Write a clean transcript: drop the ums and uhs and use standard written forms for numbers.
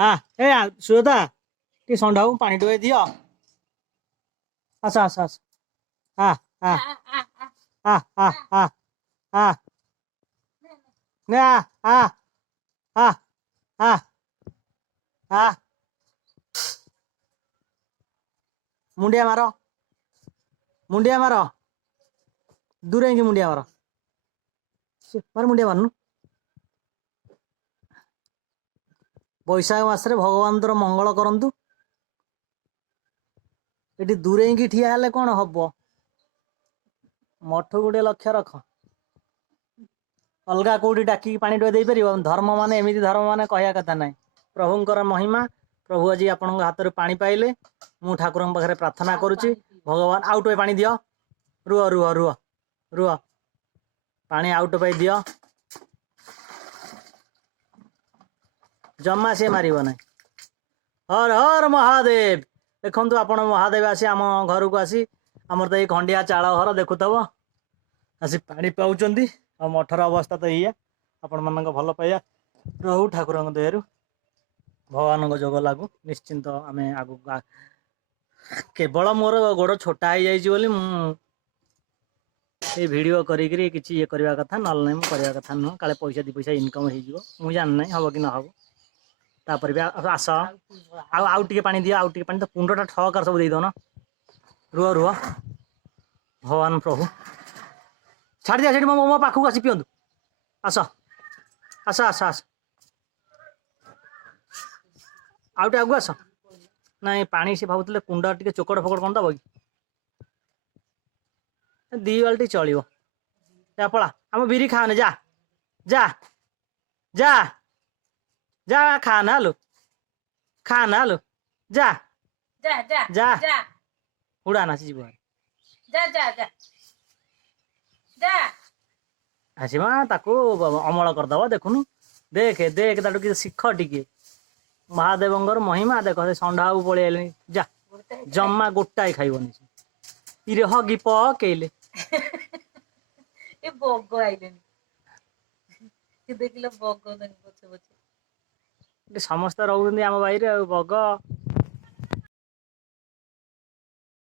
हाँ ए सुयोता टी संडा पानी डुए दियो आस आस आस हाँ हाँ हाँ हाँ हाँ हाँ ना हाँ हाँ हाँ हाँ मुंडिया मारो दूर है मुंडिया मारो मार मुंडिया मारनु बैशाख मासरे भगवान तोर मंगल करंतु ये दूरे ही ठिया हेले कौन हम मठ गोटे लक्ष्य रख अलगा कौटी डाकी पानी टोए दे पार धर्म मान एमती धर्म मान कहया कथा ना प्रभुंर महिमा प्रभु आज आपण हाथ में पानी पाइले मु ठाकुर पाखे प्रार्थना करुच्ची भगवान आउ टोए पानी दियो रुह रुह रुह रुह पानी आउ टोपाई दियो जमा से मार ना हर हर महादेव देखु आप महादेव आसी आम घर को आसी आमर तो ये खंडिया चाल घर देखुव आसी पानी पाँच मठर अवस्था तो ये आपण मान भल पाइबा रहू ठाकुर दयारू भगवान जोग लागू निश्चिंत आम आग केवल मोर गोड़ छोटा हो जाइए ये वीडियो करी किसी ये करवा कथा ना करवा कथा नुह काले पैसा दी पैसा इनकम हो जान हम कि ना हम तापर भी आस आउ टे पानी दिया आउ टे पानी तो कुंडटा ठकार सब देदन रुह रुह भगवान प्रभु छाड़ दिया मो पाखक आसी पिंतु आस आस आस आस आउटे आगु आस ना पानी से भावुले कुंड टे चोकड़ फोकड़ कौन दब कि दी बाल्टी चलो जा पला आम बिरी खाने जा जा जा जा खाना लो जा जा जा जा जा उड़ा नाची जीव जा जा जा जा आसमा ताको अमल करदब देखुनु देख देख ताटू कि शिख टिके महादेवंर महिमा देख से संडा पलि आले जा जमा गोटाए खाइबनी इरे हगी पकेले ए बग आइलेनी देखिल बग पछे पछे समस्त रोच आम बाईरे बग